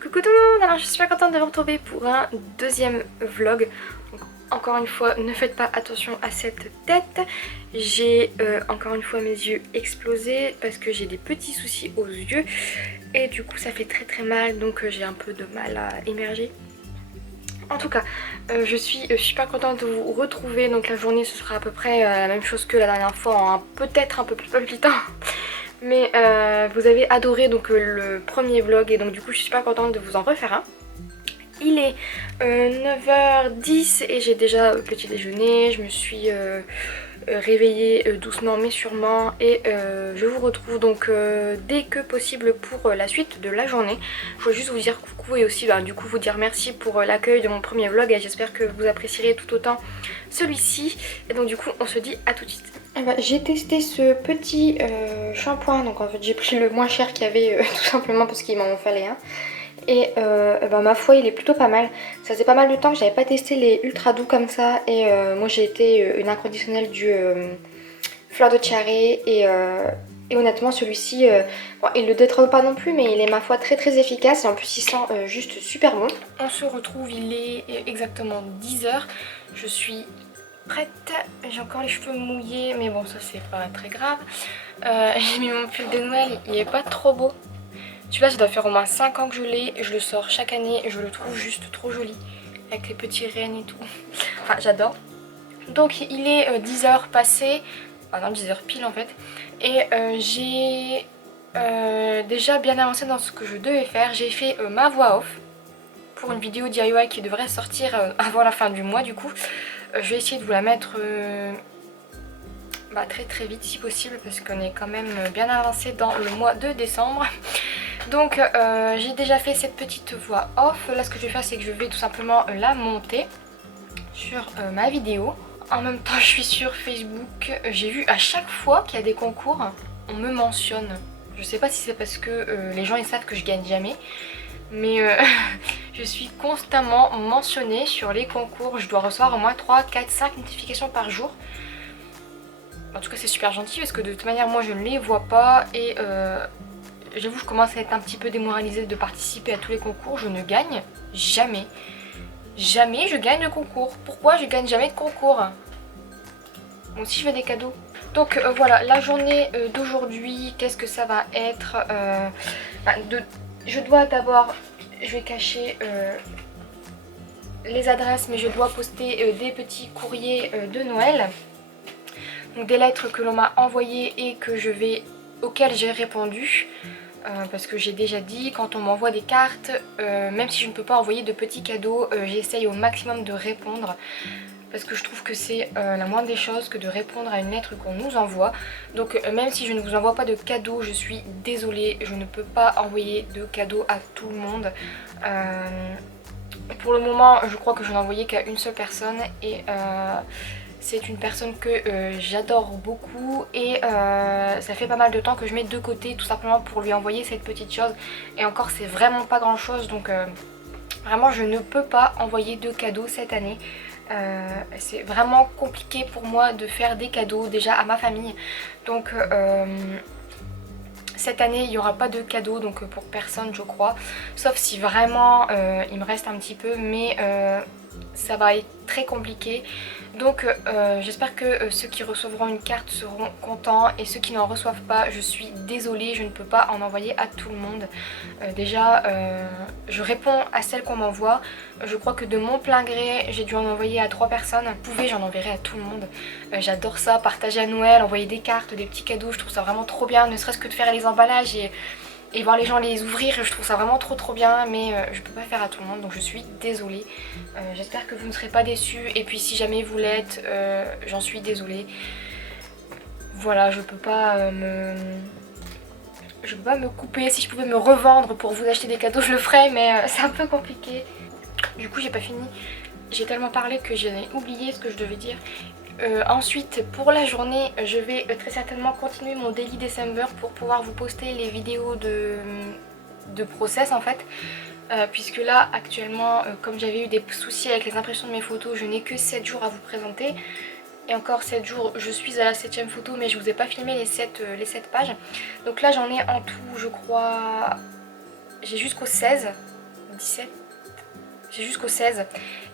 Coucou tout le monde, alors je suis super contente de vous retrouver pour un deuxième vlog. Donc, encore une fois, ne faites pas attention à cette tête. J'ai encore une fois mes yeux explosés parce que j'ai des petits soucis aux yeux. Et du coup ça fait très mal, donc j'ai un peu de mal à émerger. En tout cas, je suis super contente de vous retrouver. Donc la journée ce sera à peu près la même chose que la dernière fois, hein, peut-être un peu plus palpitant. Mais vous avez adoré donc le premier vlog et donc du coup je suis super contente de vous en refaire un. Il est 9h10 et j'ai déjà petit déjeuner, je me suis réveillée doucement mais sûrement et je vous retrouve donc dès que possible pour la suite de la journée. Je voulais juste vous dire coucou et aussi du coup vous dire merci pour l'accueil de mon premier vlog et j'espère que vous apprécierez tout autant celui-ci. Et donc du coup on se dit à tout de suite. J'ai testé ce petit shampoing, donc en fait j'ai pris le moins cher qu'il y avait tout simplement parce qu'il m'en fallait un. Et ma foi il est plutôt pas mal. Ça faisait pas mal de temps que j'avais pas testé les ultra doux comme ça. Et moi j'ai été une inconditionnelle du fleur de Chiaré. Et honnêtement celui-ci, bon, il le détrône pas non plus mais il est ma foi très efficace. Et en plus il sent juste super bon. On se retrouve, il est exactement 10h. Je suis prête, j'ai encore les cheveux mouillés mais bon ça c'est pas très grave. J'ai mis mon pull de Noël, il est pas trop beau. Celui-là ça doit faire au moins 5 ans que je l'ai, je le sors chaque année et je le trouve juste trop joli. Avec les petits rennes et tout. Enfin j'adore. Donc il est 10h passé, enfin non 10h pile en fait. Et j'ai déjà bien avancé dans ce que je devais faire. J'ai fait ma voix off pour une vidéo DIY qui devrait sortir avant la fin du mois du coup. Je vais essayer de vous la mettre très vite si possible parce qu'on est quand même bien avancé dans le mois de décembre. Donc j'ai déjà fait cette petite voix off. Là ce que je vais faire c'est que je vais tout simplement la monter sur ma vidéo. En même temps je suis sur Facebook. J'ai vu à chaque fois qu'il y a des concours, on me mentionne. Je sais pas si c'est parce que les gens ils savent que je gagne jamais. Mais je suis constamment mentionnée sur les concours. Je dois recevoir au moins 3, 4, 5 notifications par jour. En tout cas c'est super gentil parce que de toute manière moi je ne les vois pas. Et j'avoue je commence à être un petit peu démoralisée de participer à tous les concours. Je ne gagne jamais. Jamais je gagne de concours. Pourquoi je gagne jamais de concours? Moi aussi je fais des cadeaux. Donc voilà, la journée d'aujourd'hui, qu'est-ce que ça va être? Je dois d'abord, je vais cacher les adresses, mais je dois poster des petits courriers de Noël. Donc des lettres que l'on m'a envoyées et auxquelles j'ai répondu. Parce que j'ai déjà dit, quand on m'envoie des cartes, même si je ne peux pas envoyer de petits cadeaux, j'essaye au maximum de répondre. Parce que je trouve que c'est la moindre des choses que de répondre à une lettre qu'on nous envoie. Donc même si je ne vous envoie pas de cadeaux, je suis désolée, je ne peux pas envoyer de cadeaux à tout le monde. Pour le moment, je crois que je n'ai envoyé qu'à une seule personne et c'est une personne que j'adore beaucoup et ça fait pas mal de temps que je mets de côté tout simplement pour lui envoyer cette petite chose. Et encore c'est vraiment pas grand chose donc vraiment je ne peux pas envoyer de cadeaux cette année. C'est vraiment compliqué pour moi de faire des cadeaux déjà à ma famille. Donc cette année il n'y aura pas de cadeaux donc pour personne je crois. Sauf si vraiment il me reste un petit peu mais ça va être très compliqué. Donc j'espère que ceux qui recevront une carte seront contents et ceux qui n'en reçoivent pas, je suis désolée, je ne peux pas en envoyer à tout le monde. Déjà je réponds à celles qu'on m'envoie. Je crois que de mon plein gré j'ai dû en envoyer à 3 personnes. Vous pouvez, j'en enverrai à tout le monde. J'adore ça, partager à Noël, envoyer des cartes, des petits cadeaux, je trouve ça vraiment trop bien, ne serait-ce que de faire les emballages et voir les gens les ouvrir, je trouve ça vraiment trop bien, mais je peux pas faire à tout le monde donc je suis désolée. J'espère que vous ne serez pas déçus et puis si jamais vous l'êtes, j'en suis désolée. Voilà, je peux pas me couper. Si je pouvais me revendre pour vous acheter des cadeaux je le ferais mais c'est un peu compliqué. Du coup j'ai pas fini, j'ai tellement parlé que j'ai oublié ce que je devais dire. Ensuite pour la journée je vais très certainement continuer mon Daily December pour pouvoir vous poster les vidéos de process en fait. Puisque là actuellement comme j'avais eu des soucis avec les impressions de mes photos, je n'ai que 7 jours à vous présenter. Et encore 7 jours, je suis à la 7ème photo mais je vous ai pas filmé les 7 pages. Donc là j'en ai en tout je crois, j'ai jusqu'au 16. 17, j'ai jusqu'au 16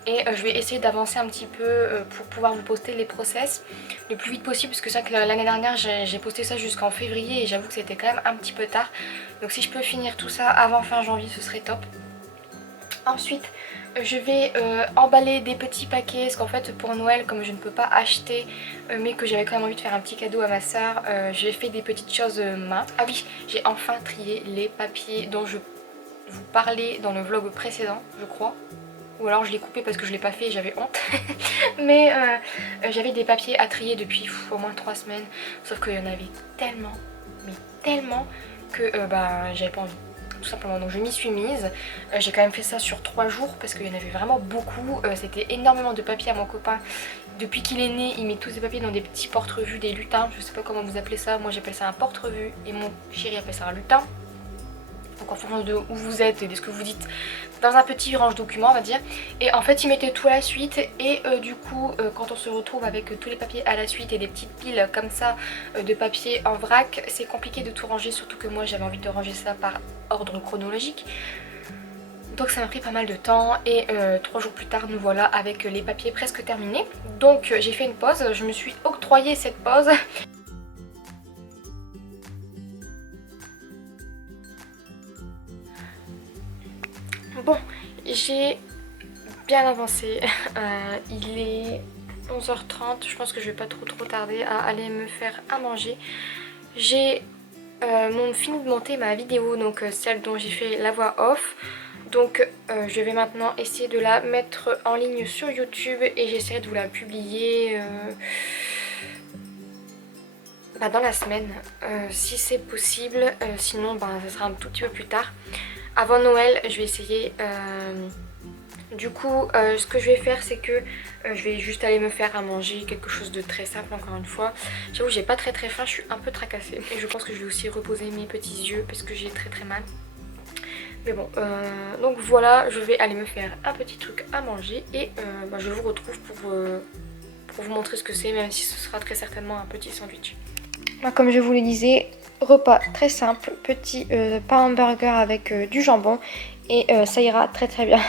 et je vais essayer d'avancer un petit peu pour pouvoir vous poster les process le plus vite possible parce que c'est vrai que l'année dernière j'ai posté ça jusqu'en février et j'avoue que c'était quand même un petit peu tard. Donc si je peux finir tout ça avant fin janvier ce serait top. Ensuite je vais emballer des petits paquets parce qu'en fait pour Noël comme je ne peux pas acheter mais que j'avais quand même envie de faire un petit cadeau à ma soeur, j'ai fait des petites choses main. Ah oui, j'ai enfin trié les papiers dont je vous parlais dans le vlog précédent je crois. Ou alors je l'ai coupé parce que je l'ai pas fait et j'avais honte. Mais j'avais des papiers à trier depuis au moins 3 semaines. Sauf qu'il y en avait tellement, mais tellement que j'avais pas envie. Tout simplement, donc je m'y suis mise. J'ai quand même fait ça sur 3 jours parce qu'il y en avait vraiment beaucoup. C'était énormément de papiers à mon copain. Depuis qu'il est né, il met tous ses papiers dans des petits porte-revues, des lutins. Je sais pas comment vous appelez ça. Moi j'appelle ça un porte-revue et mon chéri appelle ça un lutin. Donc en fonction de où vous êtes et de ce que vous dites, dans un petit range documents on va dire. Et en fait il mettait tout à la suite et du coup quand on se retrouve avec tous les papiers à la suite et des petites piles comme ça de papier en vrac, c'est compliqué de tout ranger, surtout que moi j'avais envie de ranger ça par ordre chronologique. Donc ça m'a pris pas mal de temps et 3 jours plus tard nous voilà avec les papiers presque terminés. Donc j'ai fait une pause, je me suis octroyé cette pause. Bon, j'ai bien avancé, il est 11h30, je pense que je vais pas trop tarder à aller me faire à manger. J'ai fini de monter ma vidéo, donc celle dont j'ai fait la voix off. Donc je vais maintenant essayer de la mettre en ligne sur YouTube et j'essaierai de vous la publier dans la semaine si c'est possible, sinon ça sera un tout petit peu plus tard. Avant Noël, je vais essayer. Du coup, ce que je vais faire, c'est que je vais juste aller me faire à manger quelque chose de très simple, encore une fois. J'avoue, j'ai pas très faim, je suis un peu tracassée. Et je pense que je vais aussi reposer mes petits yeux parce que j'ai très mal. Mais bon, donc voilà, je vais aller me faire un petit truc à manger et je vous retrouve pour vous montrer ce que c'est, même si ce sera très certainement un petit sandwich. Comme je vous le disais, repas très simple, petit pain hamburger avec du jambon et ça ira très bien.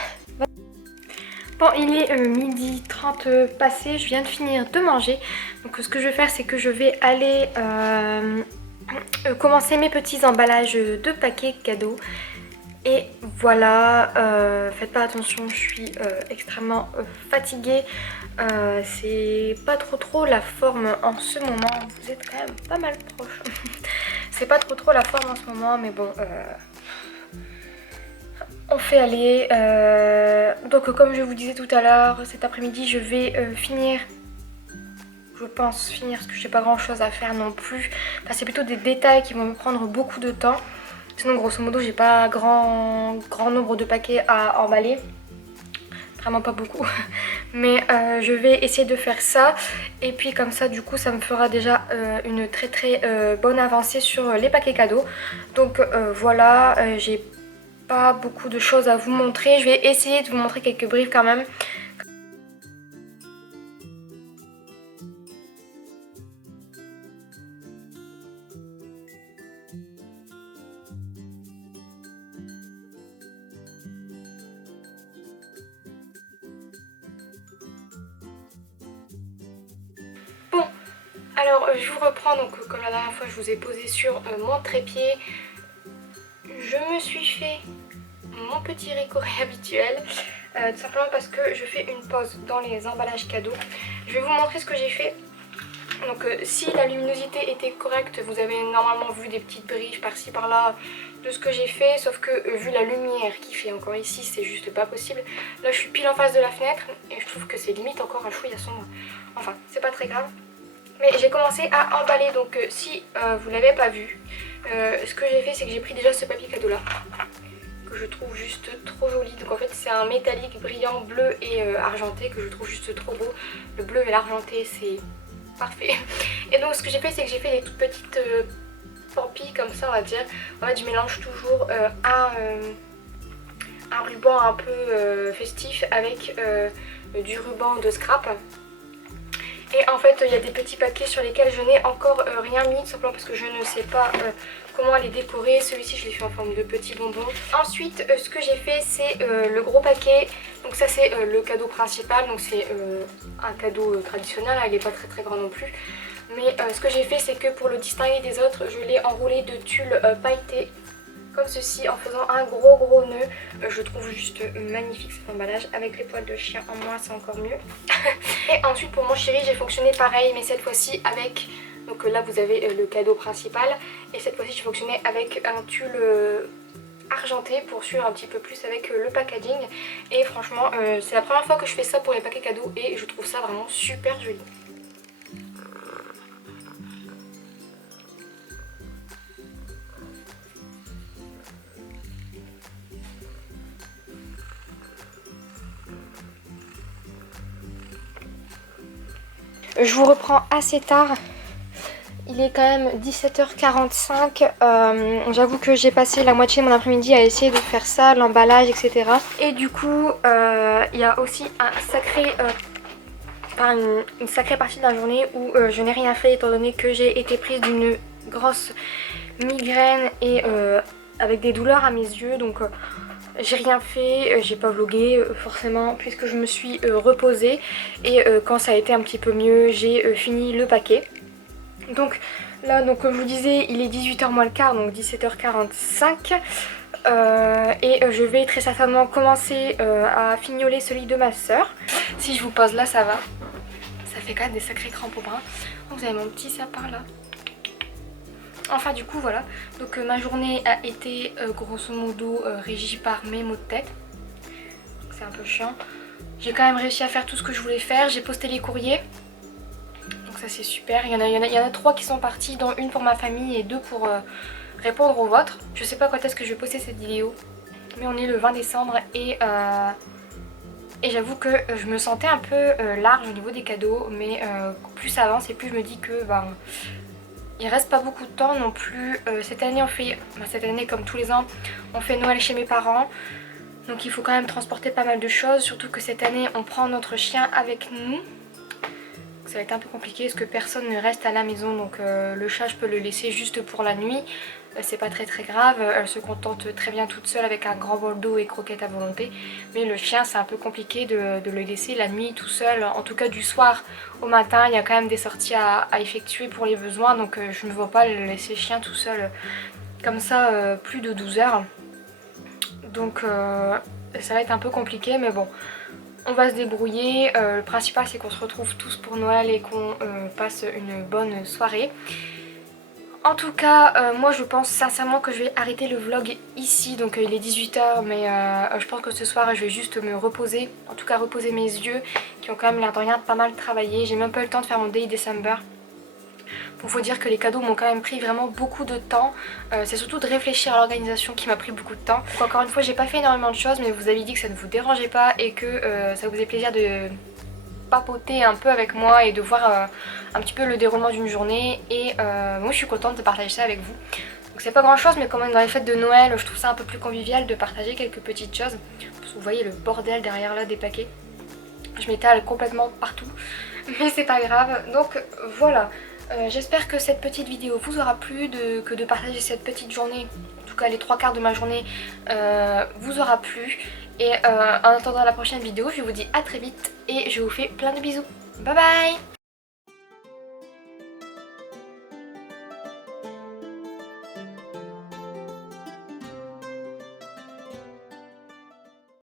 Bon, il est 12h30 passé, je viens de finir de manger. Donc ce que je vais faire, c'est que je vais aller commencer mes petits emballages de paquets cadeaux. Et voilà, faites pas attention, je suis extrêmement fatiguée. C'est pas trop la forme en ce moment. Vous êtes quand même pas mal proche. C'est pas trop la forme en ce moment, mais bon, on fait aller. Donc comme je vous disais tout à l'heure, cet après-midi je vais finir. Je pense finir parce que j'ai pas grand chose à faire non plus. Enfin, c'est plutôt des détails qui vont me prendre beaucoup de temps. Sinon grosso modo j'ai pas grand nombre de paquets à emballer. Vraiment pas beaucoup. Mais je vais essayer de faire ça. Et puis comme ça du coup ça me fera déjà une très bonne avancée sur les paquets cadeaux. Donc voilà, j'ai pas beaucoup de choses à vous montrer. Je vais essayer de vous montrer quelques briefs quand même. Bon, alors je vous reprends, donc comme la dernière fois je vous ai posé sur mon trépied. Je me suis fait mon petit récoré habituel, tout simplement parce que je fais une pause dans les emballages cadeaux. Je vais vous montrer ce que j'ai fait. Donc si la luminosité était correcte, vous avez normalement vu des petites briches par-ci par-là de ce que j'ai fait, sauf que vu la lumière qui fait encore ici, c'est juste pas possible. Là je suis pile en face de la fenêtre et je trouve que c'est limite encore un chouïa sombre. Enfin, c'est pas très grave. Mais j'ai commencé à emballer, donc si vous l'avez pas vu, ce que j'ai fait c'est que j'ai pris déjà ce papier cadeau là, que je trouve juste trop joli. Donc en fait c'est un métallique brillant bleu et argenté que je trouve juste trop beau. Le bleu et l'argenté c'est parfait. Et donc ce que j'ai fait c'est que j'ai fait des toutes petites pampilles comme ça on va dire. En fait je mélange toujours un ruban un peu festif avec du ruban de scrap. Et en fait il y a des petits paquets sur lesquels je n'ai encore rien mis, tout simplement parce que je ne sais pas comment les décorer. Celui-ci je l'ai fait en forme de petits bonbons. Ensuite ce que j'ai fait c'est le gros paquet. Donc ça c'est le cadeau principal, donc c'est un cadeau traditionnel, il n'est pas très grand non plus. Mais ce que j'ai fait c'est que pour le distinguer des autres, je l'ai enroulé de tulle pailletée comme ceci en faisant un gros nœud. Je trouve juste magnifique cet emballage. Avec les poils de chien en moins c'est encore mieux. Et ensuite pour mon chéri j'ai fonctionné pareil, mais cette fois-ci avec... Donc là vous avez le cadeau principal. Et cette fois-ci j'ai fonctionné avec un tulle argenté pour suivre un petit peu plus avec le packaging. Et franchement c'est la première fois que je fais ça pour les paquets cadeaux et je trouve ça vraiment super joli. Je vous reprends assez tard, il est quand même 17h45, j'avoue que j'ai passé la moitié de mon après-midi à essayer de faire ça, l'emballage, etc. Et du coup, il y a aussi une sacrée partie de la journée où je n'ai rien fait étant donné que j'ai été prise d'une grosse migraine et avec des douleurs à mes yeux, donc... J'ai rien fait, j'ai pas vlogué forcément puisque je me suis reposée et quand ça a été un petit peu mieux j'ai fini le paquet. Donc là comme je vous disais il est 18h moins le quart, donc 17h45 et je vais très certainement commencer à fignoler celui de ma soeur. Si je vous pose là ça va, ça fait quand même des sacrés crampes au bras. Donc, vous avez mon petit sapin là. Enfin du coup voilà, donc ma journée a été grosso modo régie par mes maux de tête. C'est un peu chiant. J'ai quand même réussi à faire tout ce que je voulais faire, j'ai posté les courriers. Donc ça c'est super, il y en a 3 qui sont partis, dont une pour ma famille et 2 pour répondre aux vôtres. Je sais pas quand est-ce que je vais poster cette vidéo, mais on est le 20 décembre et j'avoue que je me sentais un peu large au niveau des cadeaux, mais plus ça avance et plus je me dis que... il reste pas beaucoup de temps non plus. Cette année on fait, cette année comme tous les ans, on fait Noël chez mes parents. Donc il faut quand même transporter pas mal de choses. Surtout que cette année on prend notre chien avec nous. Donc, ça va être un peu compliqué parce que personne ne reste à la maison. Donc le chat je peux le laisser juste pour la nuit. C'est pas très grave. Elle se contente très bien toute seule avec un grand bol d'eau et croquettes à volonté. Mais le chien c'est un peu compliqué de le laisser la nuit tout seul. En tout cas du soir au matin il y a quand même des sorties à effectuer pour les besoins. Donc je ne vois pas le laisser le chien tout seul comme ça plus de 12 heures. Donc ça va être un peu compliqué mais bon. On va se débrouiller. Le principal c'est qu'on se retrouve tous pour Noël et qu'on passe une bonne soirée. En tout cas, moi je pense sincèrement que je vais arrêter le vlog ici, donc il est 18h, mais je pense que ce soir je vais juste me reposer, en tout cas reposer mes yeux qui ont quand même l'air de rien pas mal travaillé. J'ai même pas eu le temps de faire mon Day December. Bon, faut dire que les cadeaux m'ont quand même pris vraiment beaucoup de temps, c'est surtout de réfléchir à l'organisation qui m'a pris beaucoup de temps. Donc, encore une fois j'ai pas fait énormément de choses, mais vous avez dit que ça ne vous dérangeait pas et que ça vous faisait plaisir de... papoter un peu avec moi et de voir un petit peu le déroulement d'une journée et moi je suis contente de partager ça avec vous. Donc c'est pas grand chose mais quand même dans les fêtes de Noël je trouve ça un peu plus convivial de partager quelques petites choses. Parce que vous voyez le bordel derrière là des paquets, je m'étale complètement partout mais c'est pas grave. Donc voilà, j'espère que cette petite vidéo vous aura plu, que de partager cette petite journée, en tout cas les 3/4 de ma journée vous aura plu. Et en attendant la prochaine vidéo, je vous dis à très vite et je vous fais plein de bisous. Bye bye!